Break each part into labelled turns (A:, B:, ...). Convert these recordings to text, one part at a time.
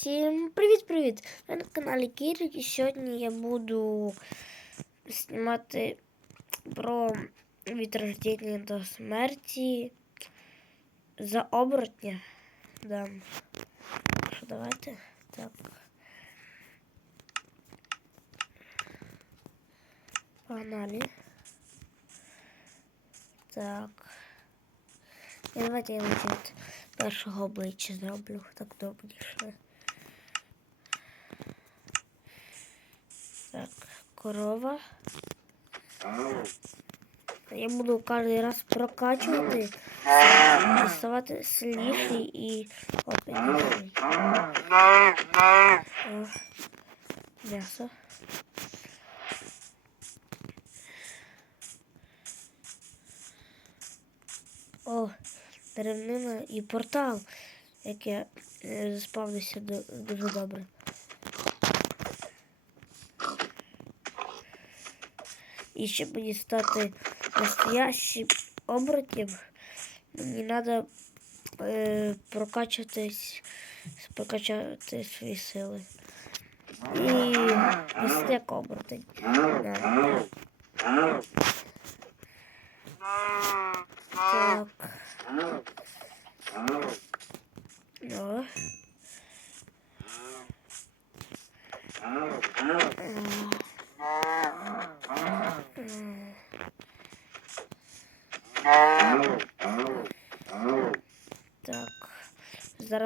A: Всім привіт-привіт! Ви на каналі Кірик і сьогодні я буду знімати про від рождення до смерті за оборотня. Да. Що давайте? Так. Погнали. Так. І давайте я від першого обличчя зроблю так добріше. Так, корова. Я буду кожен раз прокачувати, ставати сильніший і опитніший. М'ясо. О, деревнина і портал, яке е, заспавнився дуже добре. І щоб мені стати настоящим оборотнем, мені треба е, прокачатись, прокачати свої сили. І ось як оборотень. Да.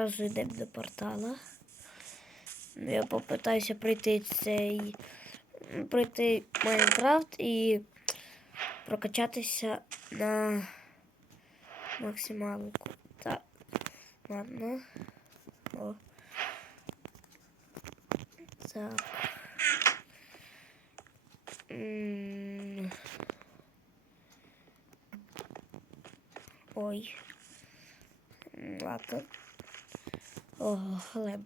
A: Зараз йдемо до портала. Я попитаюся пройти цей. пройти Майнкрафт і прокачатися на максималку. Так. Ладно. О. Так. М. Ой. Ладно. О, хлеб.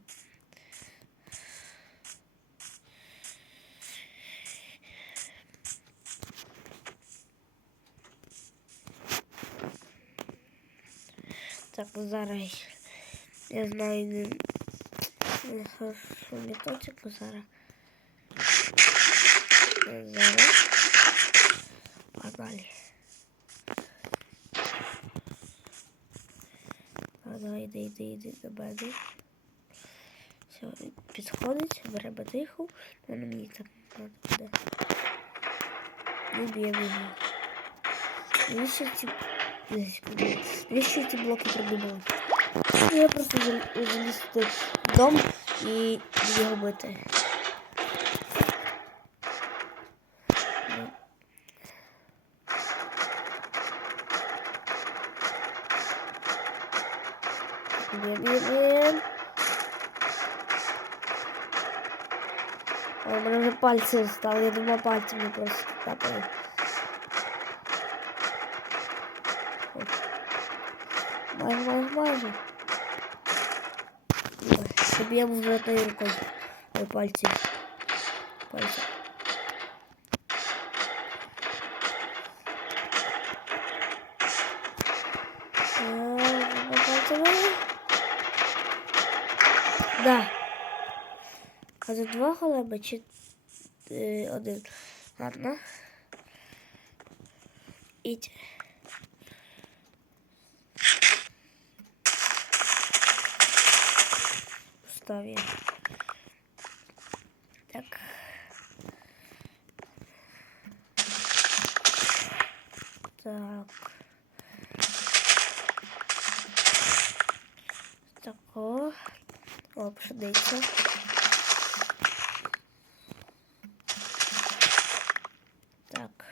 A: Так, зараз я знаю не, не хорошо методику зараз. Зараз. Погнали. А, давай, йди, йди, йди до мене. Все, підходить, бере батиху, воно мені так надо буде. Ну, б'є його. Навіщо ці... Навіщо ці блоки придумали? Я просто зал- заліз в дом і його бити. Блін, блін, блін. О, у мене вже пальці стали, я думаю, пальцями просто тапали. Майже, майже, майже. Ой, Соб'ємо вже одною рукою. Ой, пальці. Пальці. Да. А тут два голеба чи е, один? Ладно. Ідь. Став я. Так. Так. Тако. О, пшениця. Так.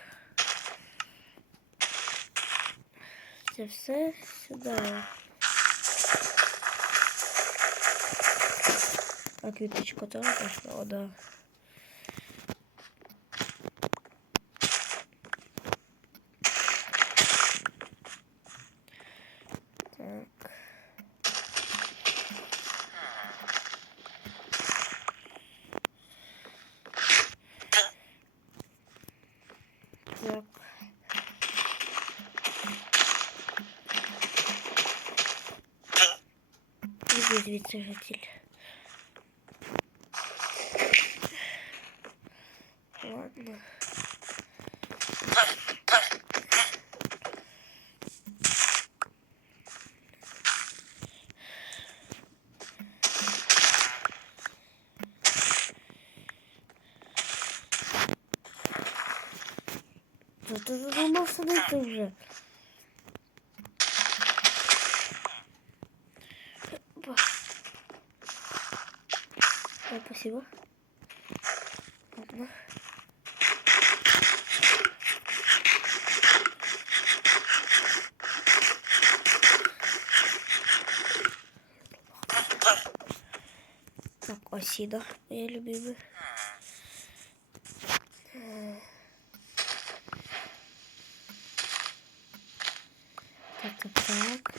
A: Це все сюди. А квіточка теж пішла, да. Так. Так. який звідси житель. Ладно. Да ты задумался на это уже. спасибо. Ладно. Так, осіда, моя любимая. Е. Так, так, так.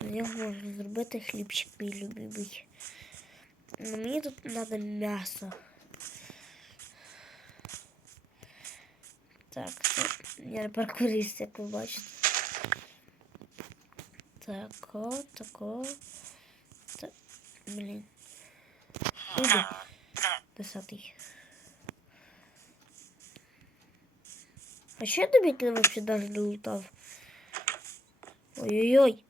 A: Я можна зробити хлібчик мій любимий. Ну, мені тут треба м'ясо. Так, це я не паркурист, як ви бачите. Так, о, тако. Так, блін. Іди. Десятий. А що я тобі ти вообще даже не лутав? Ой-ой-ой.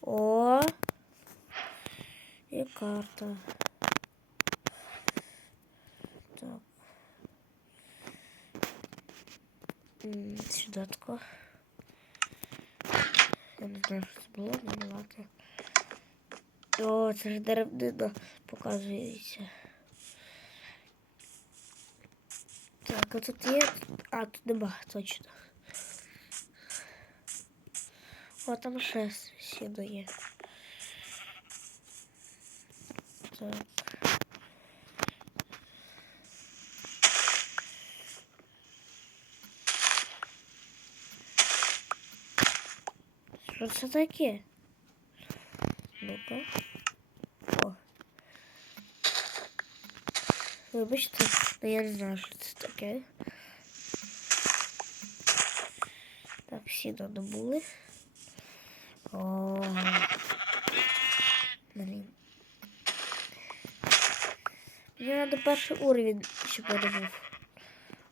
A: О. І карта. Так. М, Сюди тако. Я не знаю, що це було, не ладно. О, це ж деревнина показується. Так, а тут є. А, тут нема, точно. О, там ще сіно. Так. Що це таке? Ну-ка. О. Вибачте, але я не знаю, що це таке. Так, всі додобули. О. Мені перший уровень, я добув.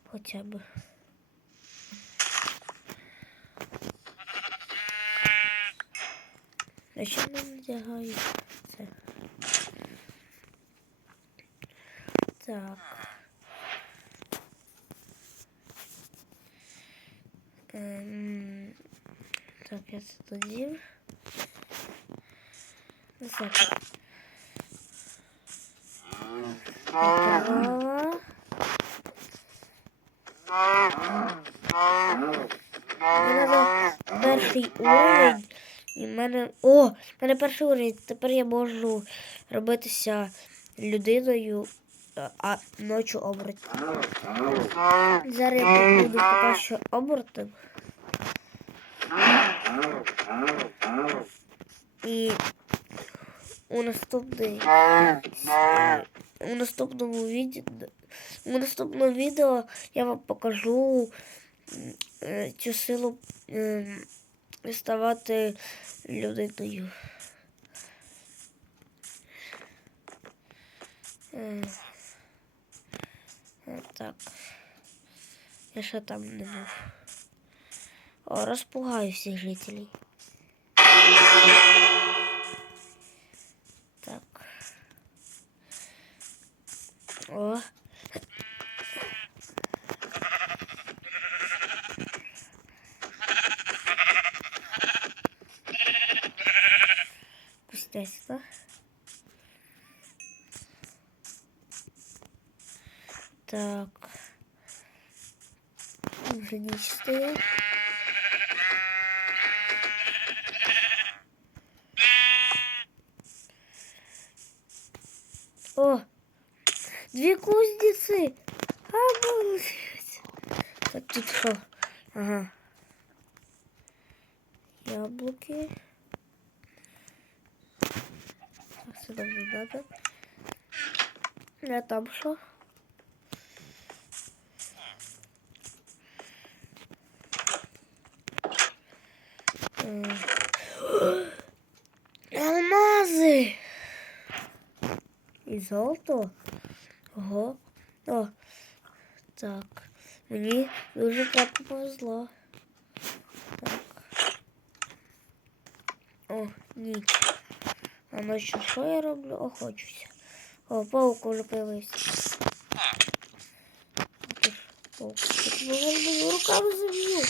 A: Хоча б. А що не надягаю? Це. Так. Ем, так, я це тоді. Так. Перший уровень. І в мене. О! В мене перший уровень. Тепер я можу робитися людиною, а- а ночі оборотнем. Зараз я буду поки що оборотнем. І у наступний у наступному відео у наступному відео я вам покажу е, цю силу ем, ставати людиною. Е, е, Так. Я ще там не був. О, розпугаю всіх жителей. О. Пустясь, да? Так. Уже не чистые. Две кузницы! Обалдеть! Так, тут что? Ага. Яблоки. Так, сюда не надо. А там что? Алмазы! І золото. Ого. О. Так. Мені дуже так повезло. Так. О, ніч. А ночі що я роблю? Охочуся. О, паук уже появився. Паук. Тут його руками заб'ю.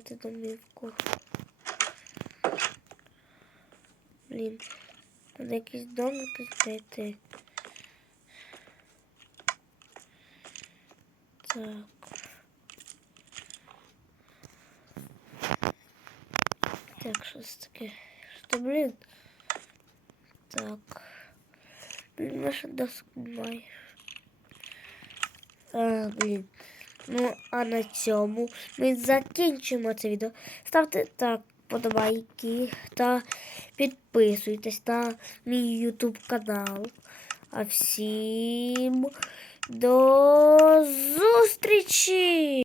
A: Надо знайти домівку. Блін. Надо якийсь домик знайти. Так. Так, що це таке? Що, блін? Так. Блін, наша доска немає. А, блін. Ну, а на цьому ми закінчимо це відео. Ставте так подобайки та підписуйтесь на мій YouTube канал. А всім до зустрічі!